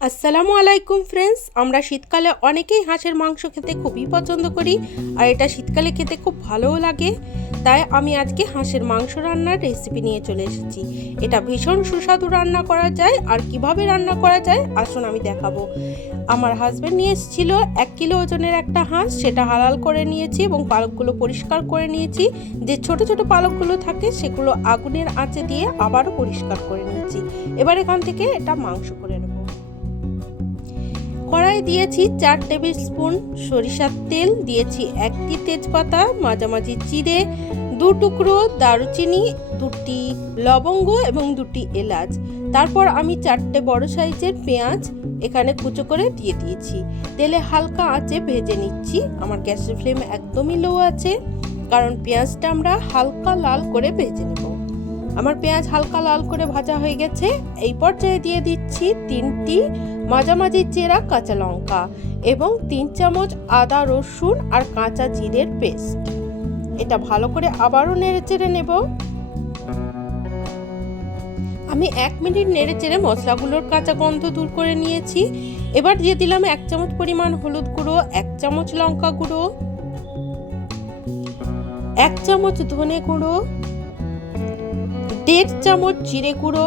আসসালামু আলাইকুম ফ্রেন্ডস আমরা শীতকালে অনেকেই হাঁসের মাংস খেতে খুবই পছন্দ করি, আর এটা শীতকালে খেতে খুব ভালোও লাগে। তাই আমি আজকে হাঁসের মাংস রান্নার রেসিপি নিয়ে চলে এসেছি। এটা ভীষণ সুস্বাদু রান্না করা যায়, আর কীভাবে রান্না করা যায় আসুন আমি দেখাবো। আমার হাজব্যান্ড নিয়ে এসেছিল এক কিলো ওজনের একটা হাঁস, সেটা হালাল করে নিয়েছি এবং পালকগুলো পরিষ্কার করে নিয়েছি। যে ছোট ছোট পালকগুলো থাকে, সেগুলো আগুনের আঁচে দিয়ে আবারও পরিষ্কার করে নিয়েছি। এবার এখান থেকে এটা মাংস করে কড়াই দিয়েছি চার টেবিল স্পুন সরিষার তেল, দিয়েছি একটি তেজপাতা, মাঝামাঝি চিড়ে দু টুকরো দারুচিনি, দুটি লবঙ্গ এবং দুটি এলাচ। তারপর আমি চারটে বড় সাইজের পেঁয়াজ এখানে কুচো করে দিয়ে দিয়েছি। তেলে হালকা আঁচে ভেজে নিচ্ছি। আমার গ্যাসের ফ্লেম একদমই লো আছে, কারণ পেঁয়াজটা আমরা হালকা লাল করে ভেজে নেব। আমার পেঁয়াজ হালকা লাল করে ভাজা হয়ে গেছে। এই পর্যায়ে দিয়ে দিচ্ছি তিনটি মাঝামাঝি চেরা কাঁচা লঙ্কা এবং তিন চামচ আদা, রসুন আর কাঁচা জিরের পেস্ট। এটা ভালো করে আবারও নেড়ে চেড়ে নেব। আমি এক মিনিট নেড়ে চেড়ে মশলাগুলোর কাঁচা গন্ধ দূর করে নিয়েছি। এবার দিয়ে দিলাম এক চামচ পরিমাণ হলুদ গুঁড়ো, এক চামচ লঙ্কা গুঁড়ো, এক চামচ ধনে গুঁড়ো দেড় চামচ জিরে গুঁড়ো,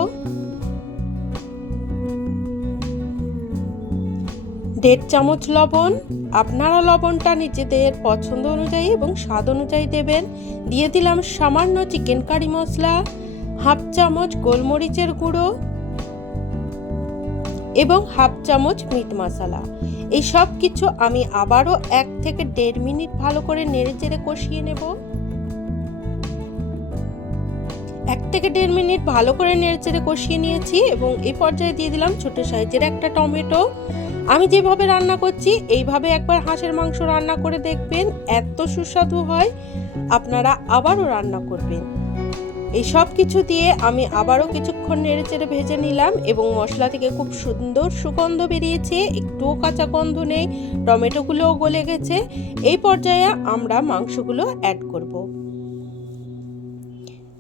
দেড় চামচ লবণ। আপনারা লবণটা নিজেদের পছন্দ অনুযায়ী এবং স্বাদ অনুযায়ী দেবেন। দিয়ে দিলাম সামান্য চিকেন কারি মশলা, হাফ চামচ গোলমরিচের গুঁড়ো এবং হাফ চামচ মিট মশলা। এই সব কিছু আমি আবারও এক থেকে দেড় মিনিট ভালো করে নেড়ে চেড়ে কষিয়ে নেব। এক থেকে দেড় মিনিট ভালো করে নেড়ে চেড়ে কষিয়ে নিয়েছি এবং এই পর্যায়ে দিয়ে দিলাম ছোট সাইজের একটা টমেটো। আমি যেভাবে রান্না করছি, এইভাবে একবার হাঁসের মাংস রান্না করে দেখবেন, এত সুস্বাদু হয়। আপনারা আবারও রান্না করবেন। এই সব কিছু দিয়ে আমি আবারও কিছুক্ষণ নেড়ে চেড়ে ভেজে নিলাম এবং মশলা থেকে খুব সুন্দর সুগন্ধ বেরিয়েছে, একটুও কাঁচা গন্ধ নেই, টমেটোগুলোও গলে গেছে। এই পর্যায়ে আমরা মাংসগুলো অ্যাড করব।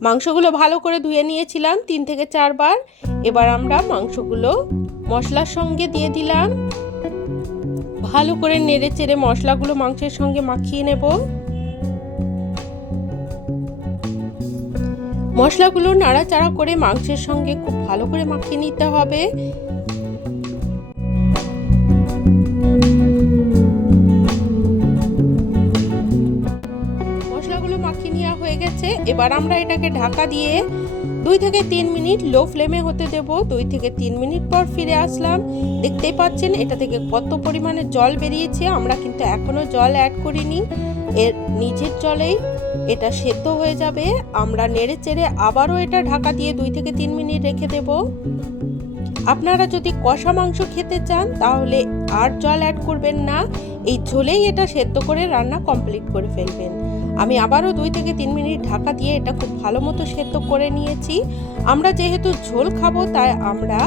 মাংসগুলো ভালো করে ধুয়ে নিয়েছিলাম তিন থেকে চারবার। এবার আমরা মাংসগুলো মশলার সঙ্গে দিয়ে দিলাম। ভালো করে নেড়ে চেড়ে মশলাগুলো মাংসের সঙ্গে মাখিয়ে নেব। মশলাগুলো নাড়াচাড়া করে মাংসের সঙ্গে খুব ভালো করে মাখিয়ে নিতে হবে। হয়ে গেছে। এবার আমরা এটাকে ঢাকা দিয়ে দুই থেকে তিন মিনিট লো ফ্লেমে হতে দেব। দুই থেকে তিন মিনিট পর ফিরে আসলাম। দেখতেই পাচ্ছেন, এটা থেকে কত পরিমাণে জল বেরিয়েছে। আমরা কিন্তু এখনও জল অ্যাড করিনি। এর নিজের জলেই এটা সেদ্ধ হয়ে যাবে। আমরা নেড়ে চেড়ে আবারও এটা ঢাকা দিয়ে দুই থেকে তিন মিনিট রেখে দেব। আপনারা যদি কষা মাংস খেতে চান, তাহলে আর জল অ্যাড করবেন না। এই ঝোলেই এটা সেদ্ধ করে রান্না কমপ্লিট করে ফেলবেন। আমি আবারও দুই থেকে তিন মিনিট ঢাকা দিয়ে এটা খুব ভালো মতো সেদ্ধ করে নিয়েছি। আমরা যেহেতু ঝোল খাব, তাই আমরা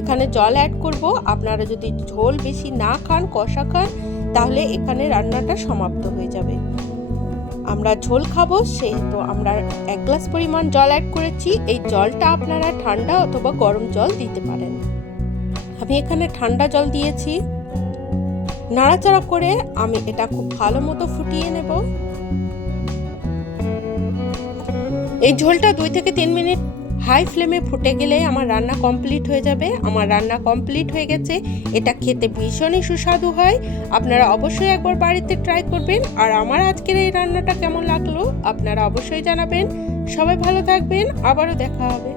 এখানে জল অ্যাড করব। আপনারা যদি ঝোল বেশি না খান, কষা খান, তাহলে এখানে রান্নাটা সমাপ্ত হয়ে যাবে। আমরা ঝোল খাব, সেহেতু আমরা এক গ্লাস পরিমাণ জল অ্যাড করেছি। এই জলটা আপনারা ঠান্ডা অথবা গরম জল দিতে পারেন। আমি এখানে ঠান্ডা জল দিয়েছি। নাড়াচাড়া করে আমি এটা খুব ভালো মতো ফুটিয়ে নেব। এই ঝোলটা দুই থেকে তিন মিনিট হাই ফ্লেমে ফুটে গেলে আমার রান্না কমপ্লিট হয়ে যাবে। আমার রান্না কমপ্লিট হয়ে গেছে। এটা খেতে ভীষণই সুস্বাদু হয়। আপনারা অবশ্যই একবার বাড়িতে ট্রাই করবেন। আর আমার আজকের এই রান্নাটা কেমন লাগল, আপনারা অবশ্যই জানাবেন। সবাই ভালো থাকবেন। আবারও দেখা হবে।